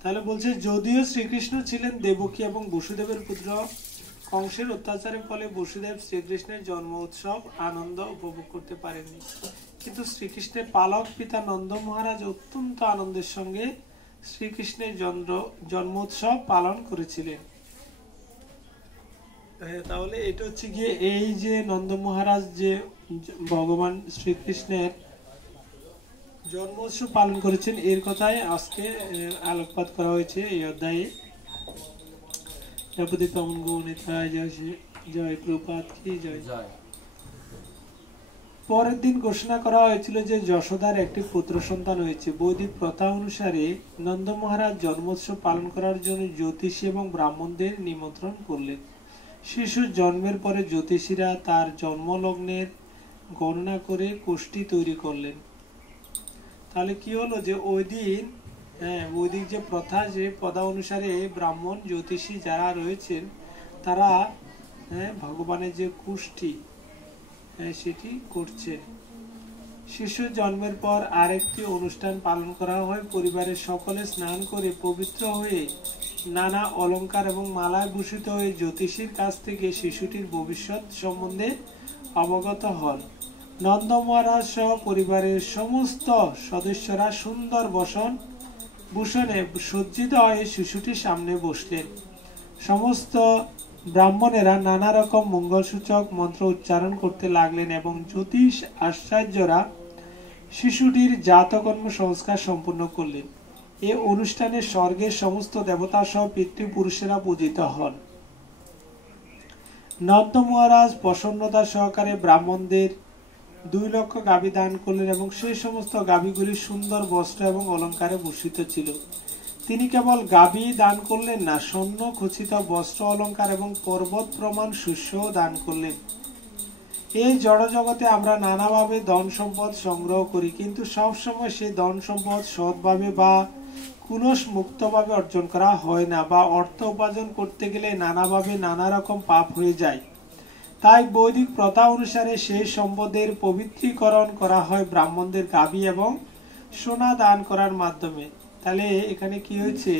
তাহলে বলছে যদিও শ্রীকৃষ্ণ ছিলেন দেবকী এবং বসুদেবের পুত্র, কংসের অত্যাচারের ফলে বসুদেব শ্রীকৃষ্ণের জন্ম উৎসব আনন্দ উপভোগ করতে পারেননি, কিন্তু শ্রীকৃষ্ণের পালক পিতা নন্দ মহারাজ অত্যন্ত আনন্দের সঙ্গে শ্রীকৃষ্ণের জন্ম উৎসব পালন করেছিলেন। তাহলে এটা হচ্ছে গিয়ে এই যে নন্দ মহারাজ যে ভগবান শ্রীকৃষ্ণের জন্ম উৎসব পালন করেছেন এর কথাই আজকে আলোকপাত করা হয়েছে এই অধ্যায়ে। জয় প্রভুপাদ কি জয়। পরের দিন ঘোষণা করা হয়েছিল যে যশোদার একটি পুত্র সন্তান হয়েছে। বৈদিক প্রথা অনুসারে নন্দ মহারাজ জন্মোৎসব পালন করার জন্য জ্যোতিষী এবং ব্রাহ্মণদের নিমন্ত্রণ করলেন। শিশুর জন্মের পরে জ্যোতিষীরা তার জন্মলগ্নের গণনা করে কোষ্ঠী তৈরি করলেন। তাহলে কি হলো যে ওই দিন বৈদিক যে প্রথা যে প্রথা অনুসারে ব্রাহ্মণ জ্যোতিষী যারা রয়েছেন তারা ভগবানের যে কোষ্ঠী সেটি করছে। শিশুর জন্মের পর আরেকটি অনুষ্ঠান পালন করা হয়। পরিবারের সকলে স্নান করে পবিত্র হয়ে নানা অলংকার এবং মালায় ভূষিত হয়ে জ্যোতিষীর কাছ থেকে শিশুটির ভবিষ্যৎ সম্বন্ধে অবগত হন। নন্দ মহারাজ সহ পরিবারের সমস্ত সদস্যরা সুন্দর ভূষণে সজ্জিত হয়ে শিশুটির সামনে বসলেন। সমস্ত ব্রাহ্মণেরা নানা রকম মঙ্গলসূচক মন্ত্র উচ্চারণ করতে লাগলেন এবং জ্যোতিষ আচার্যরা শিশুটির জাতকর্ম সংস্কার সম্পূর্ণ করলেন। এই অনুষ্ঠানে স্বর্গের সমস্ত দেবতা সহ পিতৃপুরুষেরা পূজিত হন। নন্দ মহারাজ প্রসন্নতা সহকারে ব্রাহ্মণদের 2 লক্ষ গাভী দান করলেন এবং সেই সমস্ত গাভীগুলি সুন্দর বস্ত্র এবং অলঙ্কারে ভূষিত ছিল। তিনি কেবল গাভী দান করলেন না, স্বর্ণ খচিত বস্ত্র অলঙ্কার এবং পর্বত প্রমাণ শস্যও দান করলেন। এই জড় জগতে আমরা নানাভাবে ধন সম্পদ সংগ্রহ করি, কিন্তু সবসময় সেই ধন সম্পদ সৎভাবে বা কুলস মুক্তভাবে অর্জন করা হয় না, বা অর্থ উপার্জন করতে গেলে নানাভাবে নানা রকম পাপ হয়ে যায়। তাই বৈদিক প্রথা অনুসারে সেই সম্পদের পবিত্রীকরণ করা হয় ব্রাহ্মণদের গাভী এবং সোনা দান করার মাধ্যমে। তাহলে এখানে কি হয়েছে,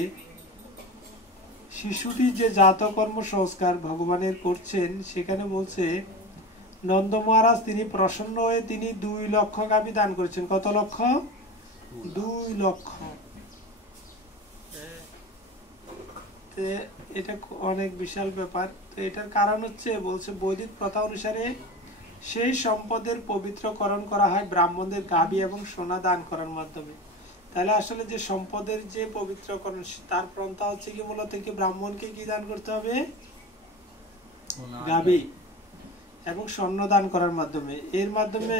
শিশুটির যে জাতকর্ম সংস্কার ভগবানের করছেন সেখানে বলছে নন্দ মহারাজ তিনি প্রসন্ন হয়ে তিনি 2 লক্ষ গাভী দান করেছেন। কত লক্ষ? 2 লক্ষ। এটা অনেক বিশাল ব্যাপার। তো এটার কারণ হচ্ছে বলছে বৈদিক প্রথা অনুসারে সেই সম্পদের পবিত্রকরণ করা হয় ব্রাহ্মণদের গাভী এবং সোনা দান করার মাধ্যমে। তাহলে আসলে যে সম্পদের যে পবিত্রকরণ তার পন্থা হচ্ছে কি মূলত কি ব্রাহ্মণকে কি দান করতে হবে? গাভী এবং স্বর্ণ দান করার মাধ্যমে। এর মাধ্যমে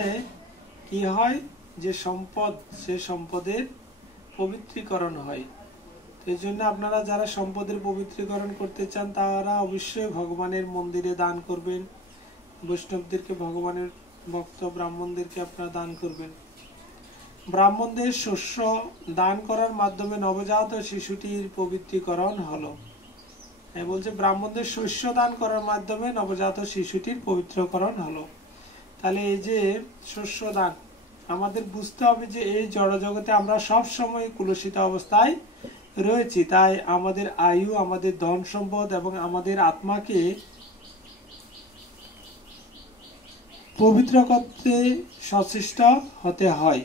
কি হয় যে সম্পদ সে সম্পদের পবিত্রীকরণ হয়। এই জন্য আপনারা যারা সম্পদের পবিত্রীকরণ করতে চান তারা অবশ্যই ভগবানের মন্দিরে দান করবেন, বৈষ্ণবদেরকে ভগবানের ভক্ত ব্রাহ্মণদেরকে আপনারা দান করবেন। ব্রাহ্মণদের শস্য দান করার মাধ্যমে নবজাত শিশুটির পবিত্রীকরণ হলো। বলছে ব্রাহ্মণদের শস্য দান করার মাধ্যমে নবজাত শিশুটির পবিত্রকরণ হলো। তাহলে এই যে শস্য দান আমাদের বুঝতে হবে যে এই জড় জগতে আমরা সব সময় কুলসিত অবস্থায় রয়েছি, তাই আমাদের আয়ু, আমাদের ধন সম্পদ এবং আমাদের আত্মাকে পবিত্র করতে সচেষ্ট হতে হয়।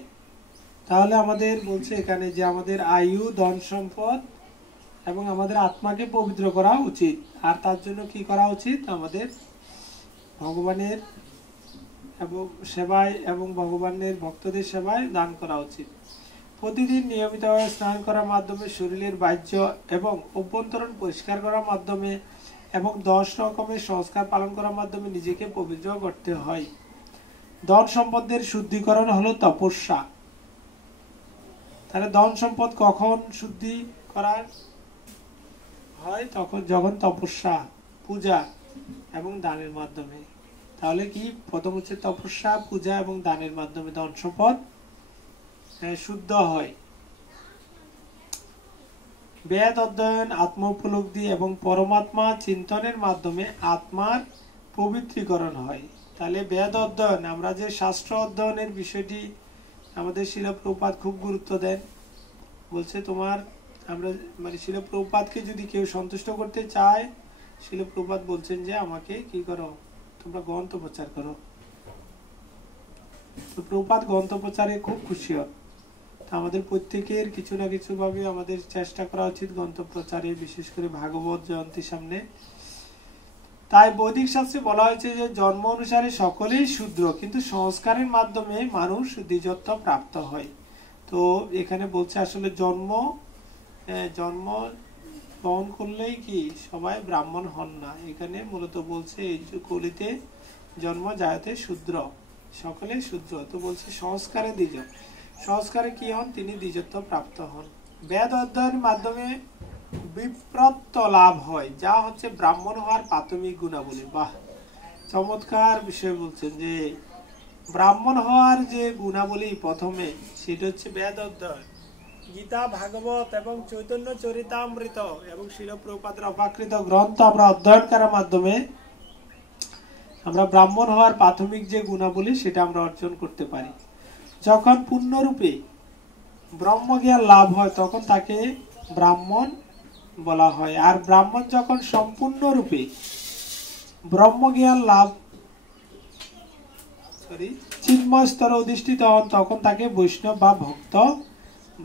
তাহলে আমাদের বলছে এখানে যে আমাদের আয়ু, ধন সম্পদ এবং আমাদের আত্মাকে পবিত্র করা উচিত। আর তার জন্য কি করা উচিত? আমাদের ভগবানের এবং সেবায় এবং ভগবানের ভক্তদের সেবায় দান করা উচিত। প্রতিদিন নিয়মিতভাবে স্নান করার মাধ্যমে শরীরের বাহ্য এবং অভ্যন্তরণ পরিষ্কার করার মাধ্যমে এবং 10 রকমের সংস্কার পালন করার মাধ্যমে নিজেকে পবিত্র করতে হয়। ধন সম্পদের শুদ্ধিকরণ হলো তপস্যা। তাহলে ধন সম্পদ কখন শুদ্ধি করা হয়? তখন যখন তপস্যা, পূজা এবং দানের মাধ্যমে। তাহলে কি প্রথম হচ্ছে তপস্যা, পূজা এবং দানের মাধ্যমে ধন সম্পদ শুদ্ধ হয়। বেদ অধ্যয়ন, আত্ম উপলব্ধি এবং পরমাত্মা চিন্তনের মাধ্যমে আত্মার পবিত্রীকরণ হয়। তাহলে বেদ অধ্যয়ন, আমরা যে শাস্ত্র অধ্যয়নের বিষয়টি আমাদের শিল প্রভুপাদ খুব গুরুত্ব দেন। বলছে তোমার আমরা মানে শিল প্রভুপাদকে যদি কেউ সন্তুষ্ট করতে চায়, শিল প্রভুপাদ বলছেন যে আমাকে কি করো, তোমরা গ্রন্থ প্রচার করো। তো প্রভুপাদ গ্রন্থ প্রচারে খুব খুশি হয়। আমাদের প্রত্যেকের কিছু না কিছু ভাবে আমাদের চেষ্টা করা উচিত গ্রন্থ প্রচারে, বিশেষ করে ভাগবত জয়ন্তীর সামনে। তাই বৈদিক শাস্ত্রে বলা হয়েছে যে জন্ম অনুসারে সকলেই শূদ্র, কিন্তু সংস্কারের মাধ্যমে মানুষ দ্বিজত্ব প্রাপ্ত হয়। তো এখানে বলছে আসলে জন্ম গ্রহণ করলেই কি সবাই ব্রাহ্মণ হন না। এখানে মূলত বলছে এই কলিতে জন্ম যায়তে শূদ্র, সকলেই শূদ্র। তো বলছে সংস্কারে দ্বিজ, সংস্কারে কি হন, তিনি দ্বিজত্ব প্রাপ্ত হন। বেদ অধ্যয়নের মাধ্যমে বিপ্রত্য লাভ হয়, যা হচ্ছে ব্রাহ্মণ হওয়ার প্রাথমিক গুণাবলী। বাহ, চমৎকার বিষয় বলছেন যে ব্রাহ্মণ হওয়ার যে গুণাবলী প্রথমে, সেটা হচ্ছে বেদ অধ্যয়ন। গীতা, ভাগবত এবং চৈতন্য চরিতামৃত এবং শিল প্রভুপাদের অপাকৃত গ্রন্থ আমরা অধ্যয়ন করার মাধ্যমে আমরা ব্রাহ্মণ হওয়ার প্রাথমিক যে গুণাবলী সেটা আমরা অর্জন করতে পারি। যখন পূর্ণরূপে ব্রহ্মজ্ঞান লাভ হয় তখন তাকে ব্রাহ্মণ বলা হয়। আর ব্রাহ্মণ যখন সম্পূর্ণরূপে ব্রহ্মজ্ঞান লাভ চিন্ময় স্তরে অধিষ্ঠিত হন তখন তাকে বৈষ্ণব বা ভক্ত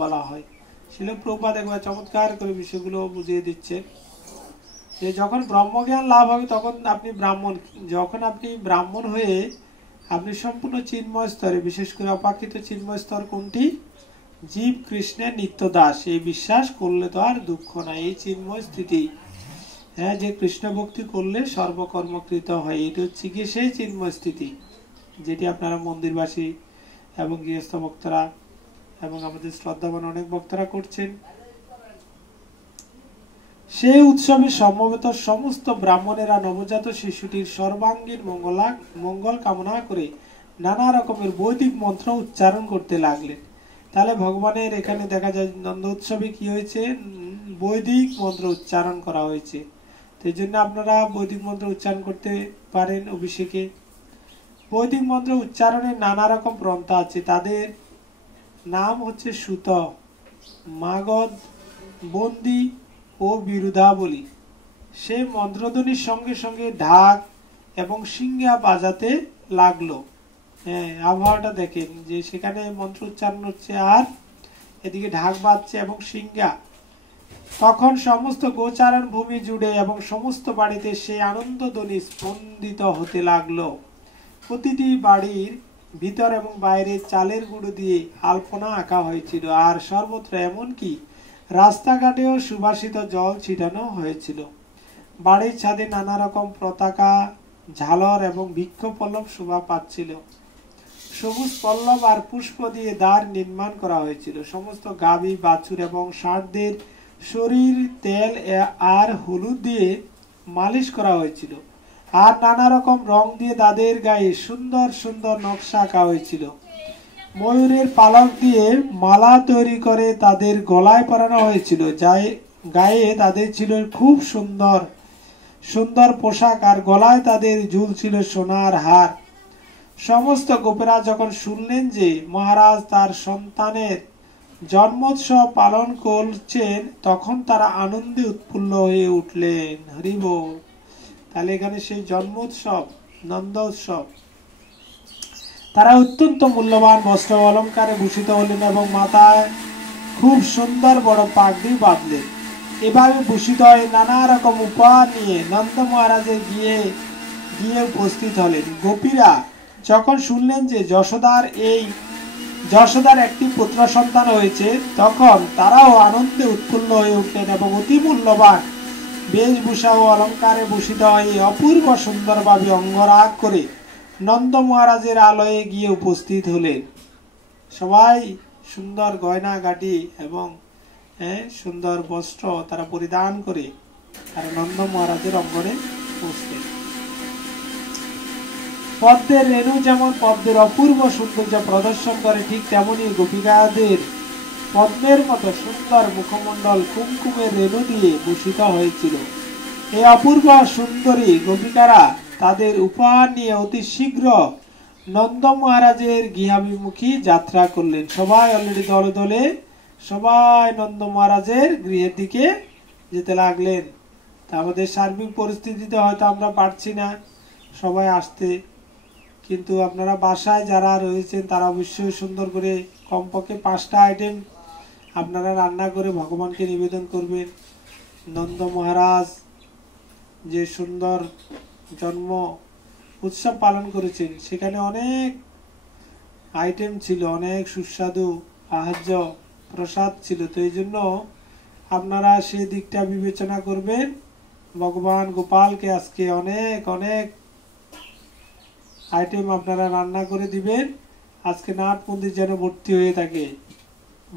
বলা হয়। শিল প্রভুপাদ একবার চমৎকার করে বিষয়গুলো বুঝিয়ে দিচ্ছেন যে যখন ব্রহ্মজ্ঞান লাভ হবে তখন আপনি ব্রাহ্মণ। যখন আপনি ব্রাহ্মণ হয়ে আপনি সম্পূর্ণ চিন্ময় স্তরে, বিশেষ করে অপাকৃত চিন্ময় স্তর কোনটি, জীব কৃষ্ণের নিত্য দাস, এই বিশ্বাস করলে তো আর দুঃখ নাই। এই চিন্ময় স্থিতি, হ্যাঁ, যে কৃষ্ণ ভক্তি করলে সর্বকর্মকৃত হয়, এটা হচ্ছে কি সেই চিন্ময় স্থিতি যেটি আপনারা মন্দিরবাসী এবং গৃহস্থ ভক্তরা এবং আমাদের শ্রদ্ধাবান অনেক ভক্তরা করছেন। সেই উৎসবে সমবেত সমস্ত ব্রাহ্মণেরা নবজাত শিশুটির সর্বাঙ্গীন মঙ্গল কামনা করে নানা রকমের বৈদিক মন্ত্র উচ্চারণ করতে লাগলেন। তাহলে ভগবানের এখানে দেখা যায় নন্দ উৎসবে কি হয়েছে, বৈদিক মন্ত্র উচ্চারণ করা হয়েছে। সেই জন্য আপনারা বৈদিক মন্ত্র উচ্চারণ করতে পারেন অভিষেকে। বৈদিক মন্ত্র উচ্চারণের নানা রকম পন্থা আছে, তাদের নাম হচ্ছে সুত, মাগধ, বন্দি ও বিরুধাবলী। সেই মন্ত্রধ্বনির সঙ্গে সঙ্গে ঢাক এবং সিংহা বাজাতে লাগলো। হ্যাঁ, আবহাওয়াটা দেখেন যে সেখানে মন্ত্র উচ্চারণ হচ্ছে আর এদিকে ঢাক বাজছে এবং সিংহা। তখন সমস্ত গোচারণ ভূমি জুড়ে এবং সমস্ত বাড়িতে সেই আনন্দ ধ্বনি স্পন্দিত হতে লাগলো। প্রতিটি বাড়ির ভিতর এবং বাইরে চালের গুঁড়ো দিয়ে আলপনা আঁকা হয়েছিল, আর সর্বত্র এমনকি রাস্তাঘাটেও সুবাসিত জল ছিটানো হয়েছিল। বাড়ির ছাদে নানা রকম পতাকা, ঝালর এবং বৃক্ষ পল্লব শোভা পাচ্ছিল। সবুজ পল্লব আর পুষ্প দিয়ে দ্বার নির্মাণ করা হয়েছিল। সমস্ত গাভী, বাছুর এবং ষাঁড়দের শরীর তেল আর হলুদ দিয়ে মালিশ করা হয়েছিল, আর নানা রকম রং দিয়ে তাদের গায়ে সুন্দর সুন্দর নকশা আঁকা হয়েছিল। ময়ূরের পালক দিয়ে মালা তৈরি করে তাদের গলায় পরানো হয়েছিল, গায়ে তাদের ছিল খুব সুন্দর সুন্দর পোশাক, আর গলায় তাদের ঝুলছিল সোনার হার। সমস্ত গোপেরা যখন শুনলেন যে মহারাজ তার সন্তানের জন্মোৎসব পালন করছেন তখন তারা আনন্দে উৎফুল্ল হয়ে উঠলেন। হরি বল। তাহলে এখানে সেই জন্মোৎসব, নন্দ উৎসব, তারা অত্যন্ত মূল্যবান বস্ত্র অলঙ্কারে ভূষিত হলেন এবং মাথায় খুব সুন্দর বড় পাগড়ি বাঁধলেন। এভাবে ভূষিত হয়ে নানা রকম উপহার নিয়ে নন্দ মহারাজের গিয়ে উপস্থিত হলেন। গোপীরা যখন শুনলেন যে যশোদার একটি পুত্র সন্তান হয়েছে তখন তারাও আনন্দে উৎফুল্ল হয়ে উঠলেন এবং অতি মূল্যবান বেশভূষা ও অলঙ্কারে ভূষিত হয়ে অপূর্ব সুন্দরভাবে অঙ্গরাগ করে নন্দ মহারাজের আলয়ে গিয়ে উপস্থিত হলেন। সবাই সুন্দর গয়না গাটি এবং সুন্দর বস্ত্র তারা পরিধান করে তারা নন্দ মহারাজের অঙ্গনে পৌঁছলেন। পদ্মের রেণু যেমন পদ্মের অপূর্ব সৌন্দর্য প্রদর্শন করে, ঠিক তেমনি গোপিকাদের পদ্মের মতো সুন্দর মুখমণ্ডল কুমকুমের রেণু দিয়ে ভূষিত হয়েছিল। এই অপূর্ব সুন্দরী গোপিকারা তাদের উপহার নিয়ে অতি শীঘ্র নন্দ মহারাজের গৃহাভিমুখী যাত্রা করলেন। সবাই অলরেডি দলে দলে সবাই নন্দ মহারাজের গৃহের দিকে যেতে লাগলেন। তা আমাদের সার্বিক পরিস্থিতিতে হয়তো আমরা পারছি না সবাই আসতে, কিন্তু আপনারা বাসায় যারা রয়েছেন তারা অবশ্যই সুন্দর করে কমপক্ষে 5টা আইটেম আপনারা রান্না করে ভগবানকে নিবেদন করবেন। নন্দ মহারাজ যে সুন্দর জন্ম উৎসব পালন করেছেন সেখানে অনেক আইটেম ছিল, অনেক সুস্বাদু আহার্য প্রসাদ ছিল। তো এই জন্য আপনারা সেই দিকটা বিবেচনা করবেন। ভগবান গোপালকে আজকে অনেক অনেক আইটেম আপনারা রান্না করে দিবেন। আজকে নাট মন্দির যেন ভর্তি হয়ে থাকে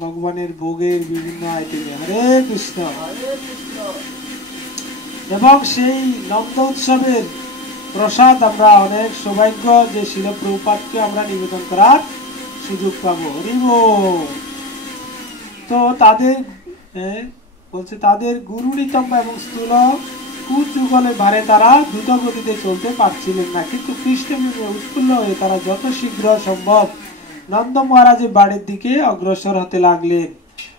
ভগবানের ভোগের বিভিন্ন আইটেমে। হরে কৃষ্ণ। এবং সেই নন্দ উৎসবের প্রসাদ আমরা অনেক সৌভাগ্য যে শিল প্রভুপাদকে আমরা নিবেদন করার সুযোগ পাবো। হরি বল। তো তাদের বলছে তাদের গুরুনিতম্ব এবং স্থূল কুযুগলের ভারে তারা দ্রুত গতিতে চলতে পারছিলেন না, কিন্তু কৃষ্ণপ্রেমে উৎফুল্ল হয়ে তারা যত শীঘ্র সম্ভব নন্দ মহারাজের বাড়ির দিকে অগ্রসর হতে লাগলেন।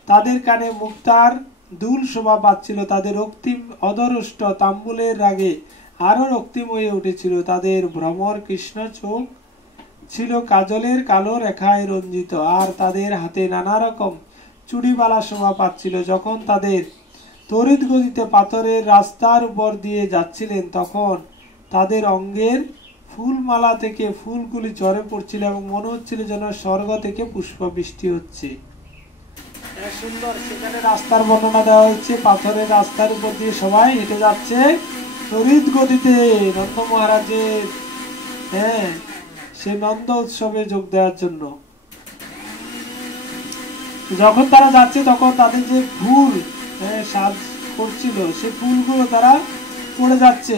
তাদের কানে মুক্তার দুল শোভা পাচ্ছিল, তাদের রক্তিম অধরষ্ট তাম্বুলের রাগে আরো রক্তিম হয়ে উঠেছিল। তাদের ভ্রমর কৃষ্ণ চোখ ছিল কাজলের কালো রেখায় রঞ্জিত, আর তাদের হাতে নানা রকম চুড়িবালা শোভা পাচ্ছিল। যখন তাদের তড়িৎ গতিতে পাথরের রাস্তার উপর দিয়ে যাচ্ছিলেন তখন তাদের অঙ্গের ফুলমালা থেকে ফুলগুলি ঝরে পড়ছিল এবং মনে হচ্ছিল যেন স্বর্গ থেকে পুষ্প বৃষ্টি হচ্ছে। সুন্দর সেখানে রাস্তার বর্ণনা দেওয়া হচ্ছে। পাথরের রাস্তার উপর দিয়ে সবাই হেঁটে যাচ্ছে তড়িৎ গতিতে নন্দ মহারাজের সে নন্দ উৎসবে যোগ দেওয়ার জন্য। যখন তারা যাচ্ছে তখন তাদের যে ফুল সাজ করছিল সে ফুলগুলো তারা পড়ে যাচ্ছে।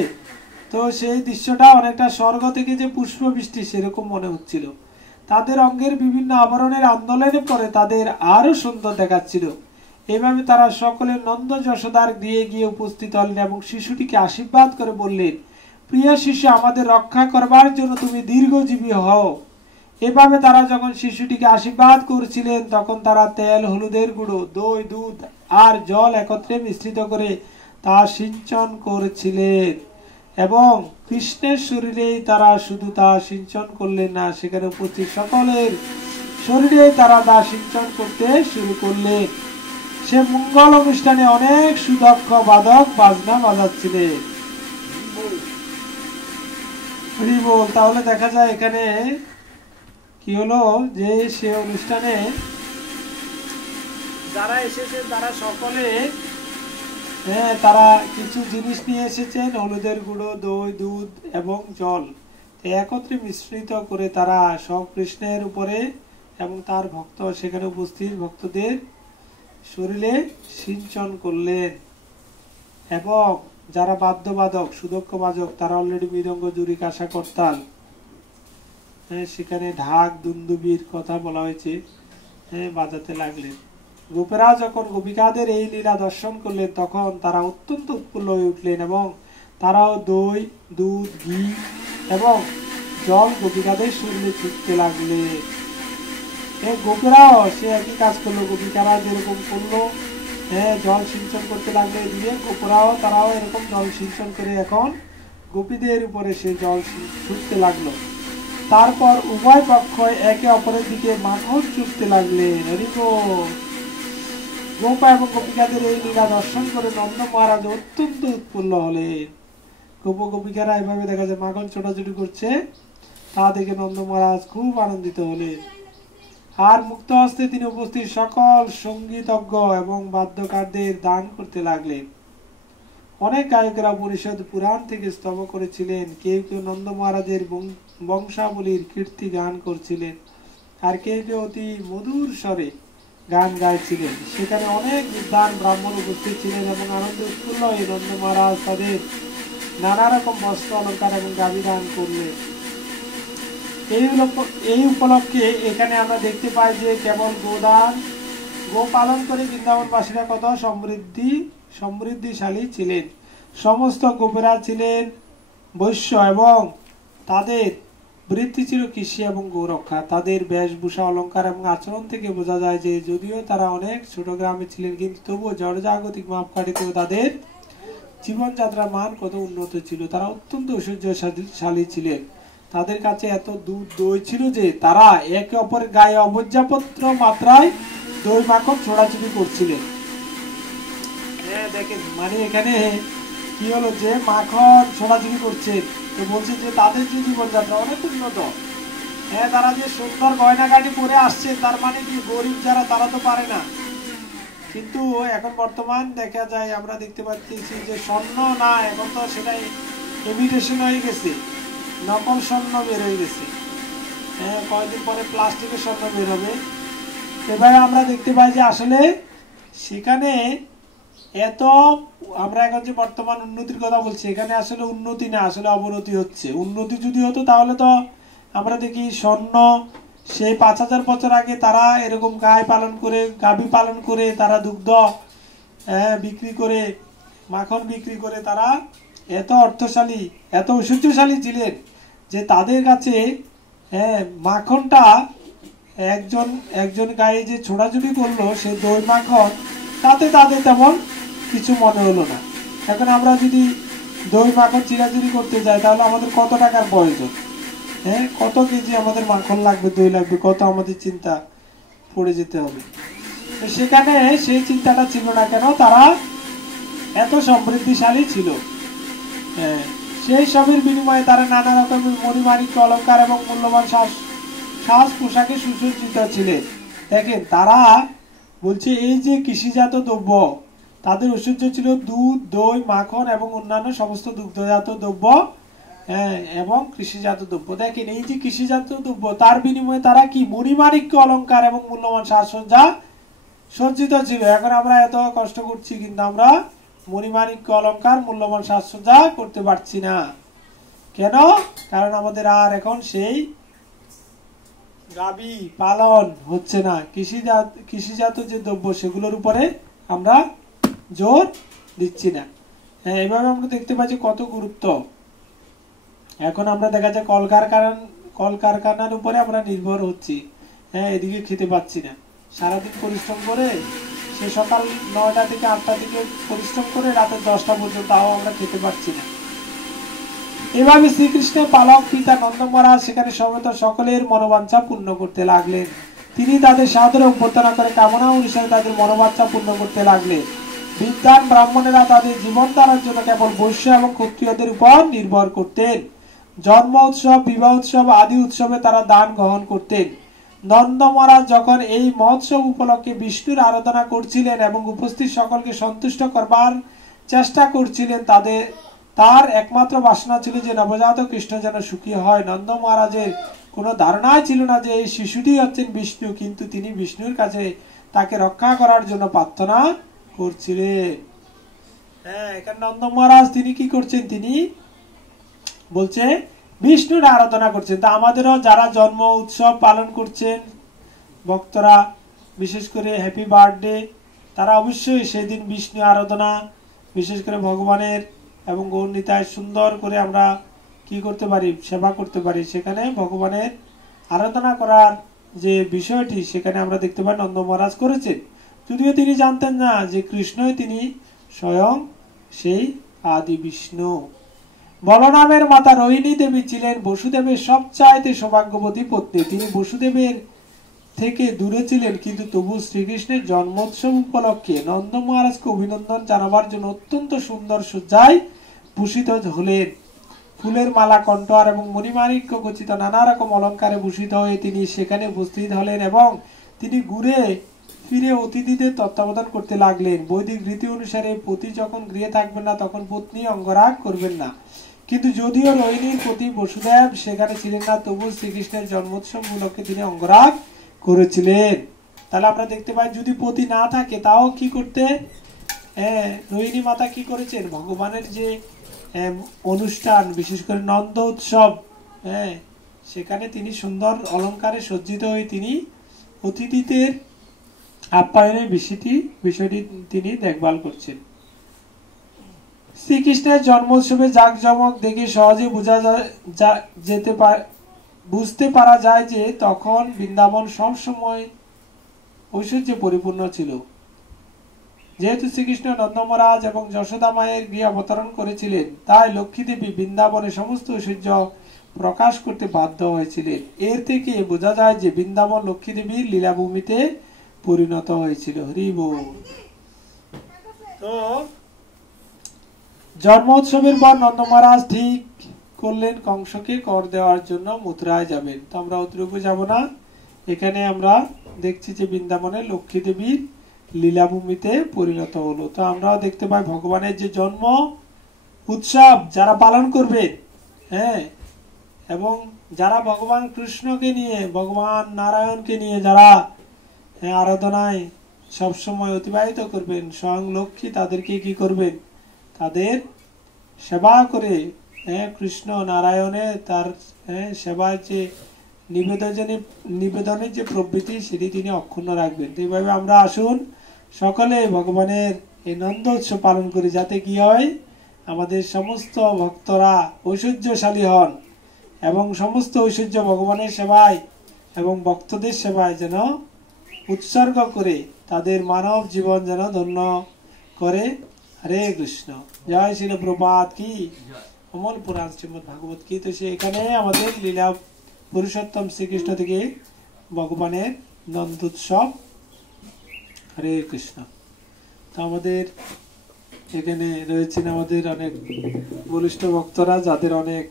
তো সেই দৃশ্যটা অনেকটা স্বর্গ থেকে যে পুষ্প বৃষ্টি সেরকম মনে হচ্ছিল। তাদের অঙ্গের বিভিন্ন আবরণের আন্দোলনে পরে তাদের আরো সুন্দর দেখাচ্ছিল। এভাবে তারা সকলে নন্দ যশোদার গৃহে গিয়ে উপস্থিত হলেন এবং শিশুটিকে আশীর্বাদ করে বললেন, প্রিয় শিশু, আমাদের রক্ষা করবার জন্য তুমি দীর্ঘজীবী হও। এভাবে তারা যখন শিশুটিকে আশীর্বাদ করছিলেন তখন তারা তেল, হলুদের গুঁড়ো, দই, দুধ আর জল একত্রে মিশ্রিত করে তা সিঞ্চন করছিলেন। এবং কৃষ্ণের শরীরে তারা শুধু তা সিঞ্চন করলেন না, সেখানে উপস্থিত সকলের শরীরে তারা তা সিঞ্চন করতে শুরু করলেন। সে মঙ্গল অনুষ্ঠানে অনেক সুদক্ষ বাদক বাজনা বাজাচ্ছিলেন। তাহলে দেখা যায় এখানে কি হলো যে সে অনুষ্ঠানে যারা এসেছেন তারা সকলে তারা কিছু জিনিস নিয়ে এসেছেন, হলুদের গুঁড়ো, দই, দুধ এবং জল একত্রে মিশ্রিত করে তারা সব কৃষ্ণের উপরে এবং তার ভক্ত সেখানে উপস্থিত ভক্তদের শরীরে সিঞ্চন করলেন। এবং যারা বাদ্যবাদক সুদক্ষ বাদক তারা অলরেডি মৃদঙ্গ, জুরি, কাঁসা, করতাল সেখানে ঢাক, দুন্দুবির কথা বলা হয়েছে বাজাতে লাগলেন। গোপেরা যখন গোপিকাদের এই লীলা দর্শন করলেন তখন তারা অত্যন্ত উৎফুল্ল হয়ে উঠলেন এবং তারাও দই, দুধ, ঘি এবং জল গোপিকাদের শরীরে ছুটতে লাগলেন। গোপেরাও সে একই কাজ করলো, গোপিকারা যেরকম করলো জল সিঞ্চন করতে লাগলে দিয়ে গোপেরাও তারাও এরকম জল সিঞ্চন করে এখন গোপীদের উপরে সে জল ছুটতে লাগলো। তারপর উভয় পক্ষ একে অপরের দিকে মাখন ছুটতে লাগলেন। গোপা এবং গোপিকাদের এই লীলা দর্শন করে নন্দ মহারাজ অত্যন্ত উৎফুল্ল হলেন। গোপ গোপিকারা এভাবে দেখা যায় মাখন ছোটাছুটি করছে, তা দেখে নন্দ মহারাজ খুব আনন্দিত হলেন। আর মুক্ত হস্তে তিনি উপস্থিত সকল সঙ্গীতজ্ঞ এবং বাদ্যকারদের দান করতে লাগলেন। অনেক গায়কেরা পরিষদ পুরাণ থেকে স্তব করেছিলেন, কেউ কেউ নন্দ মহারাজের বংশাবলীর কীর্তি গান করছিলেন, আর কেউ কেউ অতি মধুর স্বরে গান গাইছিলেন। সেখানে অনেক বিদ্বান ব্রাহ্মণ উপস্থিত ছিলেন এবং আনন্দ উৎফুল্ল হয়ে নন্দ মহারাজ তাদের নানা রকম বস্ত্র অলঙ্কার এবং গাভী দান করলেন। এই উপলক্ষে এখানে আমরা দেখতে পাই যে কেবল গোদান, গো পালন করে বৃন্দাবনবাসীরা কত সমৃদ্ধিশালী ছিলেন। সমস্ত গোপেরা ছিলেন বৈশ্য এবং তাদের বৃত্তি ছিল কৃষি এবং গৌরক্ষা। তাদের বেশভূষা, অলঙ্কার এবং আচরণ থেকে বোঝা যায় যে যদিও তারা অনেক ছোট গ্রামে ছিলেন, কিন্তু তবুও জড়জাগতিক মাপকাঠিতেও তাদের জীবনযাত্রার মান কত উন্নত ছিল। তারা অত্যন্ত ঐশ্বর্যশালী ছিলেন। তাদের কাছে এত দুধ দই ছিল যে তারা একে অপরের গায়ে অপর্যাপ্ত মাত্রায় দই মাখন ছোড়াছুড়ি করছিলেন। হ্যাঁ দেখেন, মানে এখানে কি হলো যে মাখন ছোড়াছুড়ি করছেন, তো বলছে যে তাদের যে জীবনযাত্রা অনেক উন্নত। হ্যাঁ, তারা যে সুন্দর গয়নাগাটি পরে আসছে, তার মানে কি গরিব যারা তারা তো পারে না। কিন্তু এখন বর্তমান দেখা যায়, আমরা দেখতে পাচ্ছি যে স্বর্ণ না, এখন তো সেটাই ইমিটেশন হয়ে গেছে, নকল স্বর্ণ বের হয়ে গেছে। হ্যাঁ, কয়েকদিন পরে প্লাস্টিকের স্বর্ণ বের হবে। এবার আমরা দেখতে পাই যে আসলে সেখানে এত, আমরা এখন যে বর্তমান উন্নতির কথা বলছি, এখানে আসলে উন্নতি না, আসলে অবনতি হচ্ছে। উন্নতি যদি হতো তাহলে তো আমরা দেখি স্বর্ণ সেই 5000 বছর আগে তারা এরকম গায়ে পালন করে, গাভী পালন করে, তারা দুগ্ধ বিক্রি করে, মাখন বিক্রি করে তারা এত অর্থশালী, এত ঐশ্বর্যশালী ছিলেন যে তাদের কাছে মাখনটা একজন গায়ে যে ছোড়াছুড়ি করলো, সে দই মাখন, তাতে তাদের তেমন কিছু মনে হলো না। এখন আমরা যদি দই মাখন চিরাচুরি করতে যাই, তাহলে আমাদের কত টাকার প্রয়োজন, কত কেজি আমাদের মাখন লাগবে, দই লাগবে, কত আমাদের চিন্তা পড়ে যেতে হবে। তো সেখানে সেই চিন্তাটা ছিল না কেন, তারা এত সমৃদ্ধিশালী ছিল। সেই সবের বিনিময়ে তারা নানা রকমের মণিমাণিক্য, অলঙ্কার এবং মূল্যবান সাজ পোশাকে সুসজ্জিত ছিলেন। দেখেন, তারা বলছে এই যে কৃষিজাত দ্রব্য, তাদের ঐশ্বর্য ছিল দুধ, দই, মাখন এবং অন্যান্য সমস্ত দুগ্ধজাত দ্রব্য এবং কৃষিজাত দ্রব্য। দেখেন, এই যে কৃষিজাত দ্রব্য, তার বিনিময়ে তারা কি মণিমাণিক্য, অলঙ্কার এবং মূল্যবান সাজসজ্জা সজ্জিত ছিল। এখন আমরা এত কষ্ট করছি, কিন্তু আমরা মণিমাণিক্য, অলঙ্কার, মূল্যবান সাজসজ্জা করতে পারছি না। কেন? কারণ আমাদের আর এখন সেই গাভী পালন হচ্ছে না। কৃষিজাত যে দ্রব্য, সেগুলোর উপরে আমরা জোর দিচ্ছি না। এইভাবে আমরা দেখতে পাচ্ছি কত গুরুত্ব। এখন আমরা দেখা যায় কলকারখানার উপরে আমরা নির্ভর হচ্ছি। এদিকে খেতে পাচ্ছি না। সারাদিন পরিশ্রম করে, সে সকাল 9টা থেকে 8টা থেকে পরিশ্রম করে রাতে 10টা পর্যন্ত, তাও আমরা খেতে পাচ্ছি না। এভাবে শ্রীকৃষ্ণের পালক পিতা নন্দ মহারাজ সেখানে সমবেত সকলের মনোবাঞ্ছা পূর্ণ করতে লাগলেন। তিনি তাদের সাদরে অভ্যর্থনা করে কামনা অনুসারে তাদের মনোবাঞ্ছা পূর্ণ করতে লাগলেন। বিদ্বান ব্রাহ্মণেরা তাদের জীবন ধারার জন্য কেবল বৈশ্য এবং ক্ষত্রিয়দের উপর নির্ভর করতেন। জন্ম উৎসব, বিবাহ উৎসব আদি উৎসবে তারা দান গ্রহণ করতেন। নন্দ মহারাজ যখন এই মহোৎসব উপলক্ষে বিষ্ণুর আরাধনা করছিলেন এবং উপস্থিত সকলকে সন্তুষ্ট করবার চেষ্টা করছিলেন, তার একমাত্র বাসনা ছিল যে নবজাত কৃষ্ণ যেন সুখী হয়। নন্দ মহারাজের কোনো ধারণাই ছিল না যে এই শিশুটি হচ্ছেন বিষ্ণু, কিন্তু তিনি বিষ্ণুর কাছে তাকে রক্ষা করার জন্য প্রার্থনা করছিলেন। এখানে নন্দ মহারাজ তিনি কি করছেন, তিনি বলছে বিষ্ণুর আরাধনা করছেন। তা আমাদেরও যারা জন্ম উৎসব পালন করছেন ভক্তরা, বিশেষ করে হ্যাপি বার্থডে, তারা অবশ্যই সেদিন বিষ্ণু আরাধনা, বিশেষ করে ভগবানের এবং গৌরনীতায় সুন্দর করে আমরা কি করতে পারি, সেবা করতে পারি। সেখানে ভগবানের আরাধনা করার যে বিষয়টি, সেখানে আমরা দেখতে পাই নন্দ মহারাজ করেছেন। যদিও তিনি জানতেন না যে কৃষ্ণই তিনি স্বয়ং সেই আদি বিষ্ণু। বলরামের মাতা রোহিণী দেবী ছিলেন বসুদেবের সবচাইতে সৌভাগ্যবতী পত্নী। তিনি বসুদেবের থেকে দূরে ছিলেন, কিন্তু তবু শ্রীকৃষ্ণের জন্মোৎসব উপলক্ষে নন্দ মহারাজকে অভিনন্দন জানাবার জন্য অত্যন্ত সুন্দর সজ্জায় ভূষিত হলেন। ফুলের মালা, কণ্ঠহার এবং মণিমাণিক্য খচিত নানা রকম অলঙ্কারে ভূষিত হয়ে তিনি সেখানে উপস্থিত হলেন এবং তিনি ঘুরে ফিরে অতিথিদের তত্ত্বাবধান করতে লাগলেন। বৈদিক রীতি অনুসারে পতি যখন গৃহে থাকবেন না, তখন পত্নী অঙ্গরাগ করবেন না। কিন্তু যদিও রোহিণীর পতি বসুদেব সেখানে ছিলেন না, তবু শ্রীকৃষ্ণের জন্মোৎসব উপলক্ষে তিনি অঙ্গরাগ করেছিলেন। তাহলে আমরা দেখতে পাই যদি পতি না থাকে তাও কি করতে, রোহিণী মাতা কি করেছেন, ভগবানের যে অনুষ্ঠান, বিশেষ করে নন্দ উৎসব, সেখানে তিনি সুন্দর অলঙ্কারে সজ্জিত হয়ে তিনি অতিথিদের আপ্যায়নের বিষয়টি তিনি দেখভাল করছেন। শ্রীকৃষ্ণের জন্মোৎসবে জাঁকজমক দেখে সহজে বোঝা যেতে পারে বুঝতে পারা যায় যে তখন বৃন্দাবন সব সময় ঐশ্বর্যে পরিপূর্ণ ছিল। যেহেতু শ্রীকৃষ্ণ নন্দ মহারাজ এবং যশোদা মায়ের গৃহে অবতরণ করেছিলেন, তাই লক্ষ্মী দেবী বৃন্দাবনে সমস্ত ঐশ্বর্য প্রকাশ করতে বাধ্য হয়েছিলেন। এর থেকে বোঝা যায় যে বৃন্দাবন লক্ষ্মী দেবীর লীলাভূমিতে পরিণত হয়েছিল। হরি বল। তো জন্মোৎসবের পর নন্দ মহারাজ ঠিক করলেন কংসকে কর দেওয়ার জন্য মথুরায় যাবেন। তো আমরা অতটুকু যাব না। এখানে আমরা দেখছি যে বৃন্দাবনে লক্ষ্মী দেবীর লীলাভূমিতে পরিণত হলো। তো আমরাও দেখতে পাই ভগবানের যে জন্ম উৎসব যারা পালন করবেন, হ্যাঁ, এবং যারা ভগবান কৃষ্ণকে নিয়ে, ভগবান নারায়ণকে নিয়ে যারা আরাধনায় সবসময় অতিবাহিত করবেন, স্বয়ং লক্ষ্মী তাদেরকে কি করবেন, তাদের সেবা করে, কৃষ্ণ নারায়ণে তার সেবায় যে নিবেদনের যে প্রবৃত্তি সেটি তিনি অক্ষুণ্ণ রাখবেন। এইভাবে আমরা আসুন সকলে ভগবানের এই নন্দ উৎসব পালন করি, যাতে কি হয় আমাদের সমস্ত ভক্তরা ঐশ্বর্যশালী হন এবং সমস্ত ঐশ্বর্য ভগবানের সেবায় এবং ভক্তদের সেবায় যেন উৎসর্গ করে তাদের মানব জীবন যেন ধন্য করে। হরে কৃষ্ণ। জয় শ্রীল প্রভাত কি, অমল পুরাণ শ্রীমদ ভাগবত কি। তো সে এখানে আমাদের লীলা পুরুষোত্তম শ্রীকৃষ্ণ থেকে ভগবানের নন্দোৎসব। হরে কৃষ্ণ। তো আমাদের এখানে রয়েছেন আমাদের অনেক বলিষ্ঠ ভক্তরা, যাদের অনেক